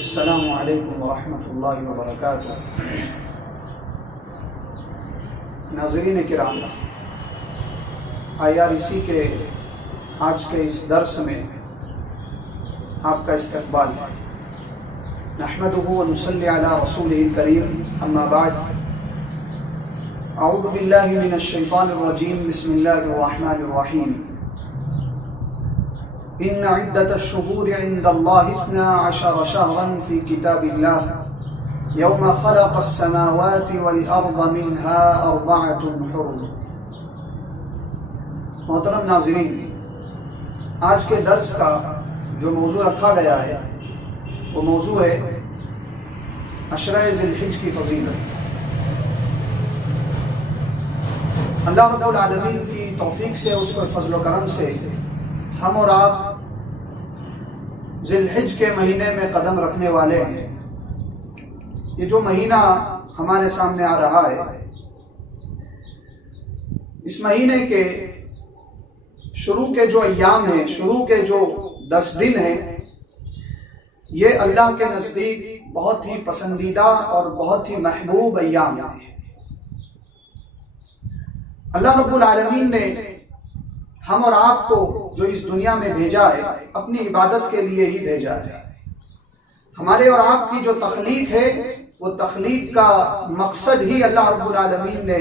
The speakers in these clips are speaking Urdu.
السلام علیکم ورحمۃ اللہ وبرکاتہ۔ ناظرین کرام، IREC کے آج کے اس درس میں آپ کا استقبال ہے۔ نحمدہ ونصلی علی رسولہ الکریم، اما بعد، اعوذ باللہ من الشیطان الرجیم، بسم اللہ الرحمن الرحیم۔ ان عدۃ الشہور عند اللہ 12 شہرا فی کتاب اللہ یوم خلق السماوات والارض منها 4 حرم۔ محترم ناظرین، آج کے درس کا جو موضوع رکھا گیا ہے وہ موضوع ہے عشرہ ذی الحج کی فضیلت۔ اللہ رب العالمین کی توفیق سے، اس کے فضل و کرم سے ہم اور آپ ذی الحج کے مہینے میں قدم رکھنے والے ہیں۔ یہ جو مہینہ ہمارے سامنے آ رہا ہے، اس مہینے کے شروع کے جو ایام ہیں، شروع کے جو 10 دن ہیں، یہ اللہ کے نزدیک بہت ہی پسندیدہ اور بہت ہی محبوب ایام ہیں۔ اللہ رب العالمین نے ہم اور آپ کو جو اس دنیا میں بھیجا ہے، اپنی عبادت کے لیے ہی بھیجا ہے۔ ہمارے اور آپ کی جو تخلیق ہے، وہ تخلیق کا مقصد ہی اللہ رب العالمین نے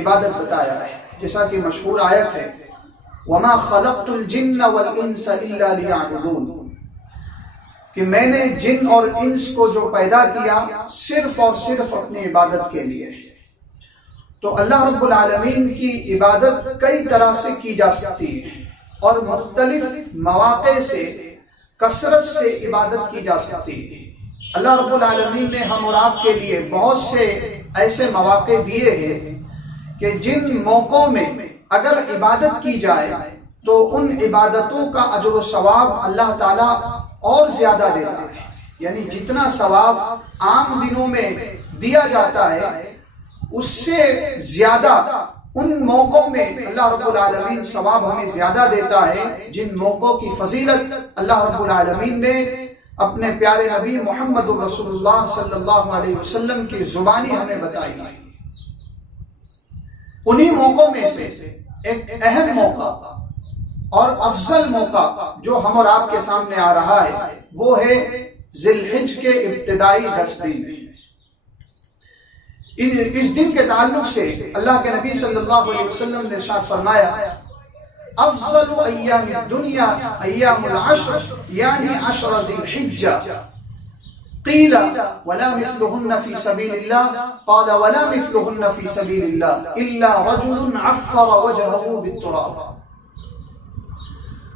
عبادت بتایا ہے، جیسا کہ مشہور آیت ہے، وَمَا خَلَقْتُ الْجِنَّ وَالْإِنسَ إِلَّا لِيَعْبُدُونَ، کہ میں نے جن اور انس کو جو پیدا کیا صرف اور صرف اپنی عبادت کے لیے۔ تو اللہ رب العالمین کی عبادت کئی طرح سے کی جا سکتی ہے، اور مختلف مواقع سے، کثرت سے عبادت کی جا سکتی ہے۔ اللہ رب العالمین نے ہم اور آپ کے لیے بہت سے ایسے مواقع دیے ہیں کہ جن موقعوں میں اگر عبادت کی جائے تو ان عبادتوں کا اجر و ثواب اللہ تعالیٰ اور زیادہ دیتا ہے۔ یعنی جتنا ثواب عام دنوں میں دیا جاتا ہے، اس سے زیادہ ان موقعوں میں اللہ رب العالمین ثواب ہمیں زیادہ دیتا ہے، جن موقعوں کی فضیلت اللہ رب العالمین نے اپنے پیارے نبی محمد رسول اللہ صلی اللہ علیہ وسلم کی زبانی ہمیں بتائی ہے۔ انہی موقعوں میں سے ایک اہم موقع اور افضل موقع جو ہم اور آپ کے سامنے آ رہا ہے، وہ ہے ذی الحج کے ابتدائی 10 دن۔ اس دن کے تعلق سے اللہ کے نبی صلی اللہ علیہ وسلم نے ارشاد فرمایا، افضل ایام الدنیا ایام العشر، یعنی 10 ذی الحجہ۔ قیل ولا مثلهن فی سبیل اللہ، قال ولا مثلهن فی سبیل اللہ الا رجل عفر وجهه بالتراب۔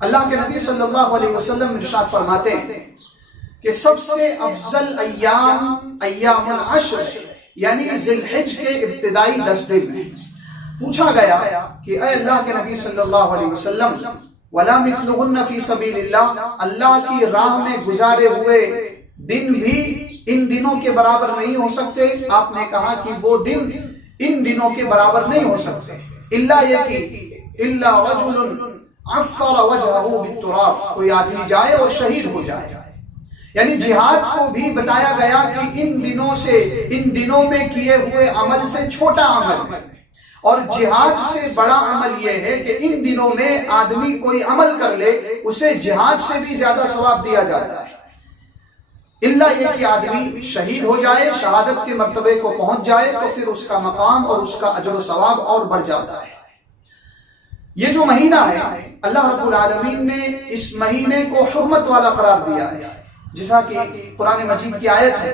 اللہ کے نبی صلی اللہ علیہ وسلم ارشاد فرماتے ہیں کہ سب سے افضل ایام ایام العشر، یعنی ذی الحج کے ابتدائی 10 دن میں۔ پوچھا گیا کہ اے اللہ کے نبی صلی اللہ علیہ وسلم، وَلَا مِثْلُهُنَّ فِي سَبِيلِ اللَّهِ، اللہ کی راہ میں گزارے ہوئے دن بھی ان دنوں کے برابر نہیں ہو سکتے؟ آپ نے کہا کہ وہ دن ان دنوں کے برابر نہیں ہو سکتے، اللہ یہ کہ إِلَّا رَجُلٌ عَفَّرَ وَجْهَهُ بِالتُّرَابِ، کوئی آدمی جائے اور شہید ہو جائے۔ یعنی جہاد کو بھی بتایا گیا کہ ان دنوں میں کیے ہوئے عمل سے چھوٹا عمل ہے، اور جہاد سے بڑا عمل یہ ہے کہ ان دنوں میں آدمی کوئی عمل کر لے، اسے جہاد سے بھی زیادہ ثواب دیا جاتا ہے۔ اللہ یہ کہ آدمی شہید ہو جائے، شہادت کے مرتبے کو پہنچ جائے، تو پھر اس کا مقام اور اس کا اجر و ثواب اور بڑھ جاتا ہے۔ یہ جو مہینہ ہے، اللہ رب العالمین نے اس مہینے کو حرمت والا قرار دیا ہے، جیسا کہ قرآن مجید کی آیت ہے،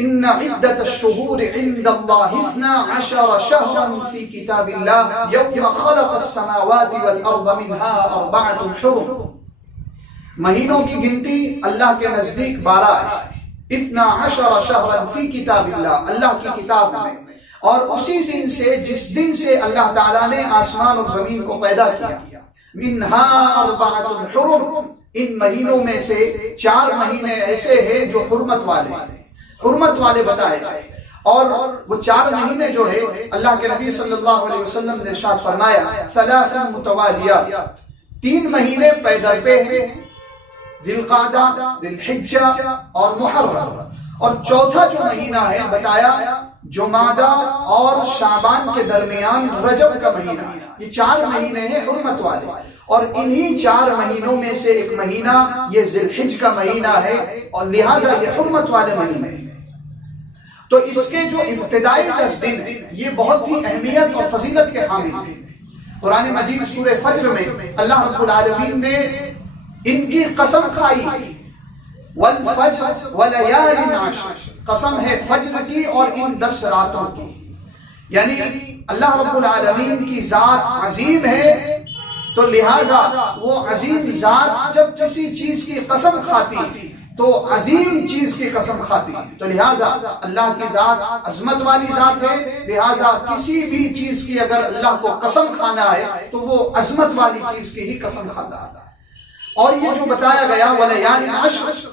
ان عدت الشہور عند اللہ 12 شہرا فی کتاب اللہ یوم خلق السماوات والارض منها 4 حرم۔ مہینوں کی گنتی اللہ کے نزدیک 12 ہے، 12 شہرا فی کتاب اللہ، اللہ کی کتاب میں، اور اسی دن سے، جس دن سے اللہ تعالیٰ نے آسمان اور زمین کو پیدا کیا، منها 4 حرم، ان مہینوں میں سے 4 مہینے ایسے ہیں جو حرمت والے بتائے گئے، اور وہ 4 مہینے جو ہے اللہ کے نبی صلی اللہ علیہ وسلم نے ارشاد فرمایا، 3 متوالیات، 3 مہینے پے در پہ ہیں، ذی القعدہ، ذی الحجہ اور محرم، اور چوتھا جو مہینہ ہے بتایا جمادہ اور شعبان کے درمیان رجب کا مہینہ۔ یہ 4 مہینے ہیں حرمت والے، اور انہی 4 مہینوں میں سے ایک مہینہ یہ ذی الحجہ کا مہینہ ہے، اور لہٰذا یہ حرمت والے مہینے ہیں۔ تو اس کے جو ابتدائی 10 دن ہیں یہ بہت ہی اہمیت اور فضیلت کے حامل ہیں۔ قرآن مجید سورہ فجر میں اللہ رب العالمین نے ان کی قسم کھائی، والفجر ولیال عشر، قسم ہے فجر کی اور ان 10 راتوں کی، یعنی اللہ رب العالمین کی ذات عظیم ہے، تو لہٰذا وہ عظیم ذات جب کسی چیز کی قسم کھاتی تو عظیم چیز کی قسم کھاتی، تو لہٰذا اللہ کی ذات عظمت والی ذات ہے، لہٰذا کسی بھی چیز کی اگر اللہ کو قسم کھانا ہے تو وہ عظمت والی چیز کی ہی قسم کھاتا ہے۔ اور یہ جو بتایا گیا ولیال عشر،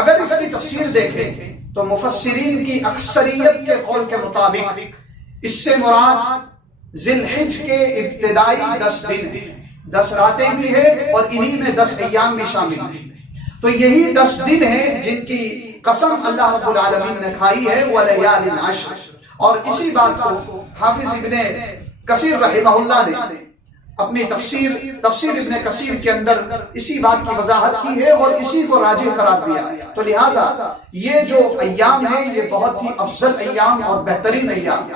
اگر اس کی تفسیر دیکھیں تو مفسرین کی اکثریت کے قول کے مطابق اس سے مراد ذی الحجہ کے ابتدائی 10 دن ہیں، 10 راتیں بھی ہیں اور انہی میں 10 ایام بھی شامل ہیں، تو یہی 10 دن ہیں جن کی قسم اللہ رب العالمین نے کھائی ہے ولیال عشر۔ اور اسی بات کو حافظ ابن کثیر رحمہ اللہ نے اپنی تفسیر ابن کثیر کے اندر اسی بات کی وضاحت کی ہے اور اسی کو راجح قرار دیا ہے۔ تو لہٰذا یہ جو ایام ہیں یہ بہت ہی افضل ایام اور بہترین ایام،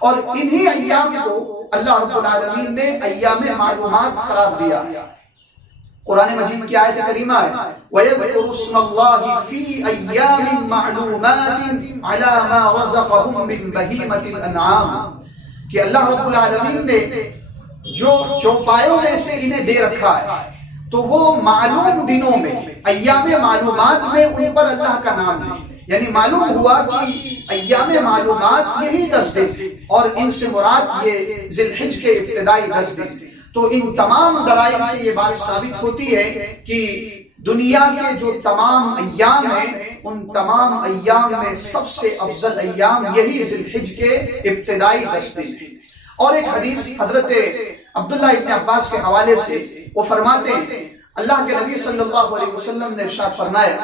اور انہی ایام کو اللہ رب العالمین نے ایام معلومات قرار دیا۔ قرآن مجید کی آیت کریمہ ہے وَيَذْكُرُ اسْمَ اللَّهِ فِي أَيَّامٍ مَعْلُومَاتٍ عَلَى مَا رَزَقَهُم مِّن بَهِيمَةِ الْأَنْعَامِ، کہ اللہ رب العالمین نے جو چوپایوں میں سے انہیں دے رکھا ہے تو وہ معلوم دنوں میں، ایام معلومات میں ان پر اللہ کا نام ہے، یعنی معلوم ہوا کہ ایام معلومات یہی 10 دن، اور ان سے مراد یہ ذی الحجہ کے ابتدائی 10 دن۔ تو ان تمام دلائل سے یہ بات ثابت ہوتی ہے کہ دنیا کے جو تمام ایام ہیں ان تمام ایام میں سب سے افضل ایام یہی ذی الحجہ کے ابتدائی 10 دن ہیں۔ اور ایک حدیث حضرت عبداللہ ابن عباس کے حوالے سے وہ فرماتے ہیں اللہ کے نبی صلی اللہ علیہ وسلم نے ارشاد فرمایا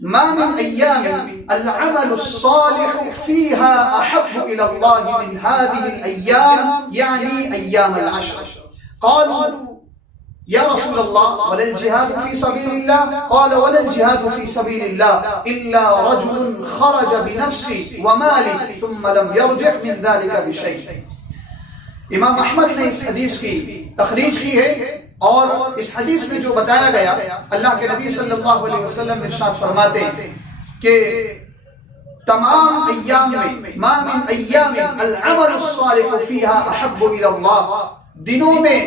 ما من ایام العمل الصالح فيها احب الى الله من هذه الايام يعني ايام العشر، قالوا یا رسول اللہ ولا الجهاد في سبيل الله، قال ولا الجهاد في سبيل الله الا رجل خرج بنفسه وماله ثم لم يرجع من ذلك بشيء۔ امام احمد نے اس حدیث کی تخریج کی ہے، اور اس حدیث میں جو بتایا گیا اللہ کے نبی صلی اللہ علیہ وسلم ارشاد فرماتے ہیں کہ تمام ایام میں ما من ایام العمل الصالح فيها احب الى اللہ، دنوں میں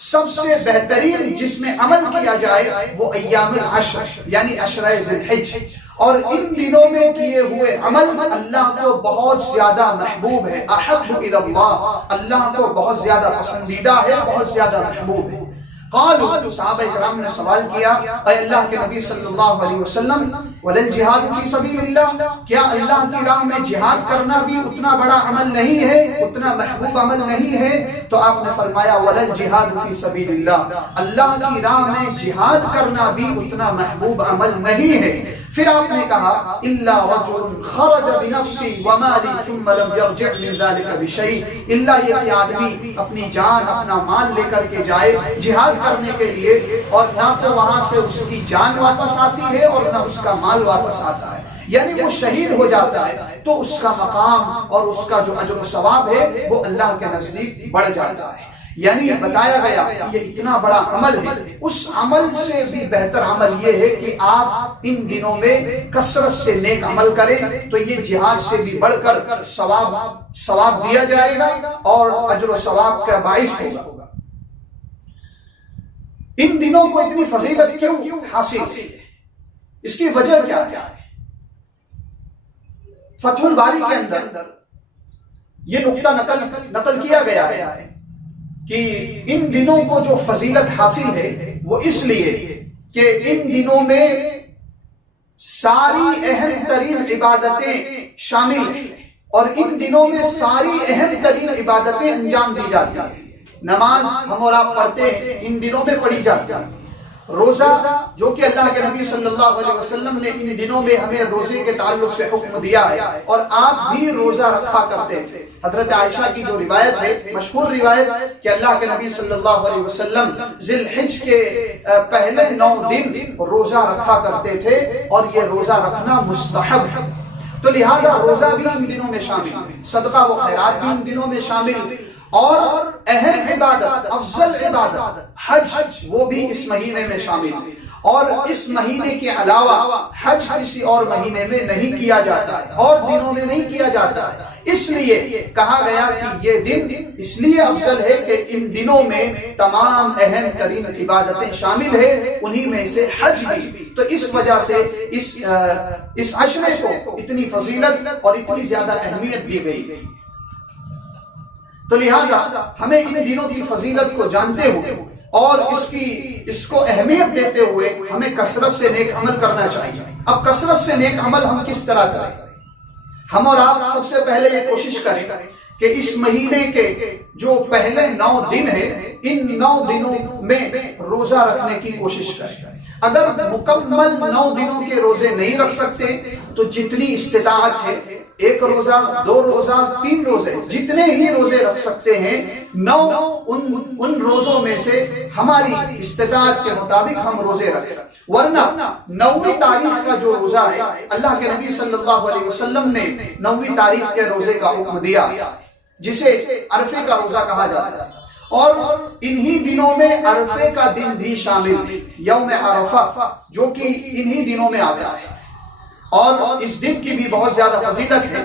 سب سے بہترین جس میں عمل کیا جائے وہ ایام العشر یعنی عشرہ ذی الحجہ، اور ان دنوں میں کیے ہوئے عمل اللہ کو بہت زیادہ محبوب ہے، احب الی اللہ، اللہ کو بہت زیادہ پسندیدہ ہے، بہت زیادہ محبوب ہے۔ قالوا، صحابہ کرام نے سوال کیا اے اللہ کے نبی صلی اللہ علیہ وسلم ولا الجہاد فی سبیل اللہ، کیا اللہ کی راہ میں جہاد کرنا بھی اتنا بڑا عمل نہیں ہے، اتنا محبوب عمل نہیں ہے؟ تو آپ نے فرمایا ولا الجہاد فی سبیل اللہ، اللہ کی راہ میں جہاد کرنا بھی اتنا محبوب عمل نہیں ہے۔ پھر آپ نے کہا الا رجل خرج بنفسه وماله ثم لم يرجع من ذلك بشيء، الا یہ کہ آدمی اپنی جان اپنا مال لے کر کے جائے جہاد کرنے کے لیے، اور نہ تو وہاں سے اس کی جان واپس آتی ہے اور نہ اس کا مال واپس آتا ہے، یعنی وہ شہید ہو جاتا ہے تو اس کا مقام اور اس کا جو اجر و ثواب ہے وہ اللہ کے نزدیک بڑھ جاتا ہے۔ یعنی بتایا گیا کہ یہ اتنا بڑا عمل ہے، اس عمل سے بھی بہتر عمل یہ ہے کہ آپ ان دنوں میں کثرت سے نیک عمل کریں، تو یہ جہاد سے بھی بڑھ کر ثواب دیا جائے گا اور اجر و ثواب کا باعث ہوگا۔ ان دنوں کو اتنی فضیلت کیوں حاصل ہے؟ اس کی وجہ کیا ہے؟ فتح الباری کے اندر یہ نقطہ نقل کیا گیا ہے کہ ان دنوں کو جو فضیلت حاصل ہے وہ اس لیے کہ ان دنوں میں ساری اہم ترین عبادتیں شامل ہیں، اور ان دنوں میں ساری اہم ترین عبادتیں انجام دی جاتی ہیں۔ نماز ہم اور آپ پڑھتے ہیں ان دنوں میں پڑھی جاتی ہے، روزہ جو کہ اللہ کے نبی صلی اللہ علیہ وسلم نے ان دنوں میں ہمیں روزے کے تعلق سے حکم دیا ہے، اور آپ بھی روزہ رکھا کرتے تھے۔ حضرت عائشہ کی جو روایت ہے، مشہور روایت، کہ اللہ کے نبی صلی اللہ علیہ وسلم ذی الحج کے پہلے 9 دن روزہ رکھا کرتے تھے، اور یہ روزہ رکھنا مستحب ہے۔ تو لہذا روزہ بھی ان دنوں میں شامل، صدقہ و خیرات بھی ان دنوں میں شامل، اور اہم عبادت، افضل عبادت حج، وہ بھی اس مہینے میں شامل ہے۔ اور اس مہینے کے علاوہ حج کسی اور مہینے میں نہیں کیا جاتا ہے، اور دنوں میں نہیں کیا جاتا ہے۔ اس لیے کہا گیا کہ یہ دن اس لیے افضل ہے کہ ان دنوں میں تمام اہم ترین عبادتیں شامل ہیں، انہی میں سے حج بھی۔ تو اس وجہ سے اس عشرے کو اتنی فضیلت اور اتنی زیادہ اہمیت دی گئی۔ تو لہذا ہمیں ان دنوں کی فضیلت کو جانتے ہوئے اور اس کو اہمیت دیتے ہوئے ہمیں کثرت سے نیک عمل کرنا چاہیے۔ اب کثرت سے نیک عمل ہم کس طرح کریں؟ ہم اور آپ سب سے پہلے یہ کوشش کریں کہ اس مہینے کے جو پہلے 9 دن ہیں، ان 9 دنوں میں روزہ رکھنے کی کوشش کریں۔ اگر مکمل 9 دنوں کے روزے نہیں رکھ سکتے تو جتنی استطاعت ہے، 1 روزہ، 2 روزہ، 3 روزے، جتنے ہی روزے رکھ سکتے ہیں، 9 ان روزوں میں سے ہماری استطاعت کے مطابق ہم روزے رکھیں۔ ورنہ 9ویں تاریخ کا جو روزہ ہے، اللہ کے نبی صلی اللہ علیہ وسلم نے 9ویں تاریخ کے روزے کا حکم دیا، جسے عرفے کا روزہ کہا جاتا ہے، اور انہی دنوں میں عرفے کا دن بھی شامل، یوم عرفہ، جو کہ انہی دنوں میں آتا ہے، اور اس دن کی بھی بہت زیادہ فضیلت ہے۔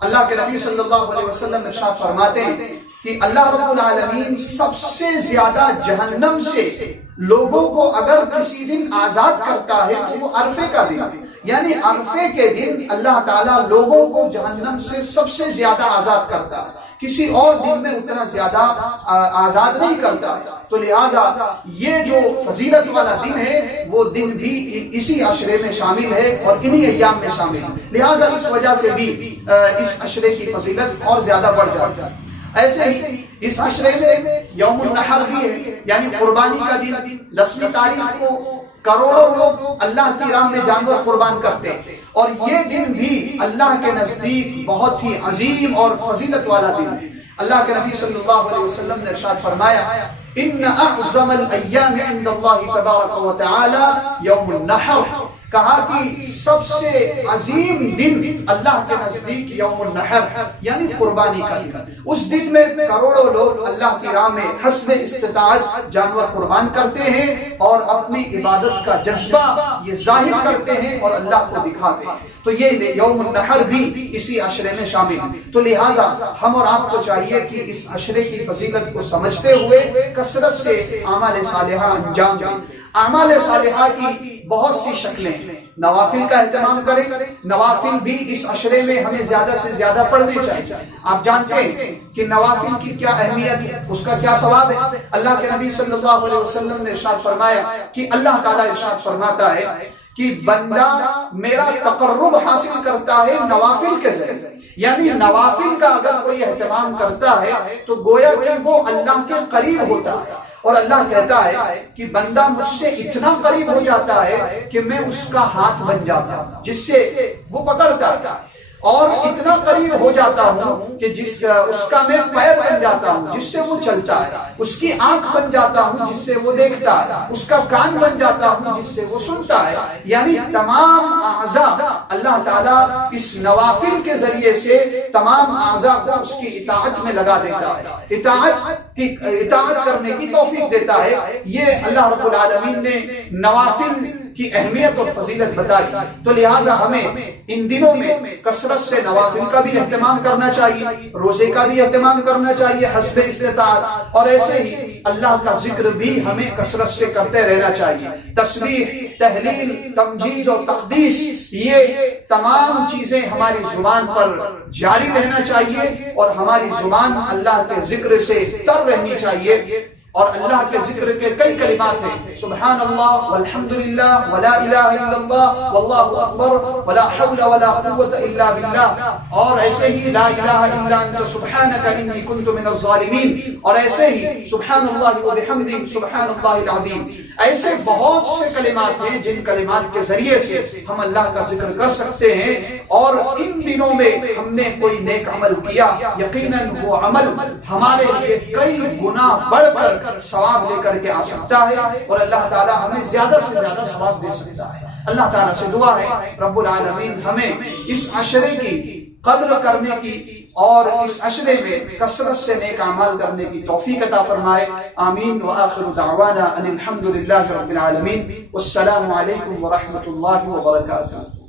اللہ کے نبی صلی اللہ علیہ وسلم ارشاد فرماتے ہیں کہ اللہ رب العالمین سب سے زیادہ جہنم سے لوگوں کو اگر کسی دن آزاد کرتا ہے تو وہ عرفے کا دن، یعنی عرفے کے دن اللہ تعالیٰ لوگوں کو جہنم سے سب سے زیادہ آزاد کرتا ہے، کسی اور دن میں اتنا زیادہ آزاد نہیں کرتا۔ تو لہٰذا یہ جو فضیلت والا دن ہے، وہ دن بھی اسی عشرے میں شامل ہے اور انہی ایام میں شامل ہے، لہٰذا اس وجہ سے بھی اس عشرے کی فضیلت اور زیادہ بڑھ جاتی ہے۔ ایسے ہی اس عشرے میں یوم النحر بھی ہے، یعنی قربانی کا دن۔ 10ویں تاریخ کو کروڑوں لوگ اللہ کی راہ میں جانور قربان کرتے ہیں، اور یہ دن بھی اللہ کے نزدیک بہت ہی عظیم اور فضیلت والا دن ہے۔ اللہ کے نبی صلی اللہ علیہ وسلم نے ارشاد فرمایا، ان اعظم الایام عند اللہ تبارک و تعالی یوم النحر، کہا کہ سب سے عظیم دن اللہ کے نزدیک یوم النحر، یعنی قربانی کا دن۔ اس دن میں کروڑوں لوگ اللہ کی راہ میں حسب استطاعت جانور قربان کرتے ہیں، اور اپنی عبادت کا جذبہ یہ ظاہر کرتے ہیں اور اللہ کو دکھاتے ہیں۔ تو یہ یوم النحر بھی اسی عشرے میں شامل ہے۔ تو لہٰذا ہم اور آپ کو چاہیے کہ اس عشرے کی فضیلت کو سمجھتے ہوئے کثرت سے اعمال صالحہ انجام دیں۔ اعمال صالحہ کی بہت سی شکلیں، نوافل کا اہتمام کریں۔ نوافل بھی اس عشرے میں ہمیں زیادہ سے زیادہ پڑھنے چاہیے۔ آپ جانتے ہیں کہ نوافل کی کیا اہمیت ہے، اس کا کیا ثواب ہے۔ اللہ کے نبی صلی اللہ علیہ وسلم نے ارشاد فرمایا کہ اللہ تعالیٰ ارشاد فرماتا ہے کہ بندہ میرا تقرب حاصل کرتا ہے نوافل کے ذریعے، یعنی نوافل کا اگر کوئی اہتمام کرتا ہے تو گویا کہ وہ اللہ کے قریب ہوتا ہے، اور اللہ کہتا ہے کہ بندہ مجھ سے اتنا قریب ہو جاتا ہے کہ میں اس کا ہاتھ بن جاتا ہوں جس سے وہ پکڑتا ہے، اور اتنا قریب ہو جاتا ہوں کہ اس کا میں پیر بن جاتا ہوں جس سے وہ چلتا ہے، اس کی آنکھ بن جاتا ہوں جس سے وہ دیکھتا ہے، اس کا کان بن جاتا ہوں جس سے وہ سنتا ہے۔ یعنی تمام اعضاء اللہ تعالیٰ اس نوافل کے ذریعے سے تمام اعضاء کو اس کی اطاعت میں لگا دیتا ہے، اطاعت کرنے کی توفیق دیتا ہے۔ یہ اللہ رب العالمین نے نوافل کی اہمیت اور فضیلت بتائی۔ تو لہٰذا ہمیں ان دنوں میں کثرت سے نوافل کا بھی اہتمام کرنا چاہیے، روزے کا بھی اہتمام کرنا چاہیے حسب استطاعت، اور ایسے ہی اللہ کا ذکر بھی ہمیں کثرت سے کرتے رہنا چاہیے۔ تسبیح، تہلیل، تمجید اور تقدیس، یہ تمام چیزیں ہماری زبان پر جاری رہنا چاہیے، اور ہماری زبان اللہ کے ذکر سے تر رہنی چاہیے۔ اور اللہ کے ذکر کے کئی کلمات ہیں، سبحان اللہ والحمدللہ ولا الہ الا اللہ واللہ اکبر ولا حول ولا قوة الا باللہ، اور ایسے ہی لا الہ الا انت سبحانک انی کنت من الظالمین، اور ایسے ہی سبحان اللہ وبحمدہ سبحان اللہ العظیم۔ ایسے بہت سے کلمات ہیں جن کلمات کے ذریعے سے ہم اللہ کا ذکر کر سکتے ہیں، اور ان دنوں میں ہم نے کوئی نیک عمل کیا، یقیناً وہ عمل ہمارے لیے کئی گنا بڑھ کر ثواب لے کر کے آ سکتا ہے، اور اللہ تعالی ہمیں زیادہ سے زیادہ ثواب دے سکتا ہے۔ اللہ تعالیٰ سے دعا ہے رب العالمین ہمیں اس عشرے کی قدر کرنے کی اور اس عشرے میں کثرت سے نیک اعمال کرنے کی توفیق عطا فرمائے، آمین۔ وآخر دعوانا ان الحمد للہ رب العالمین، والسلام علیکم ورحمۃ اللہ وبرکاتہ۔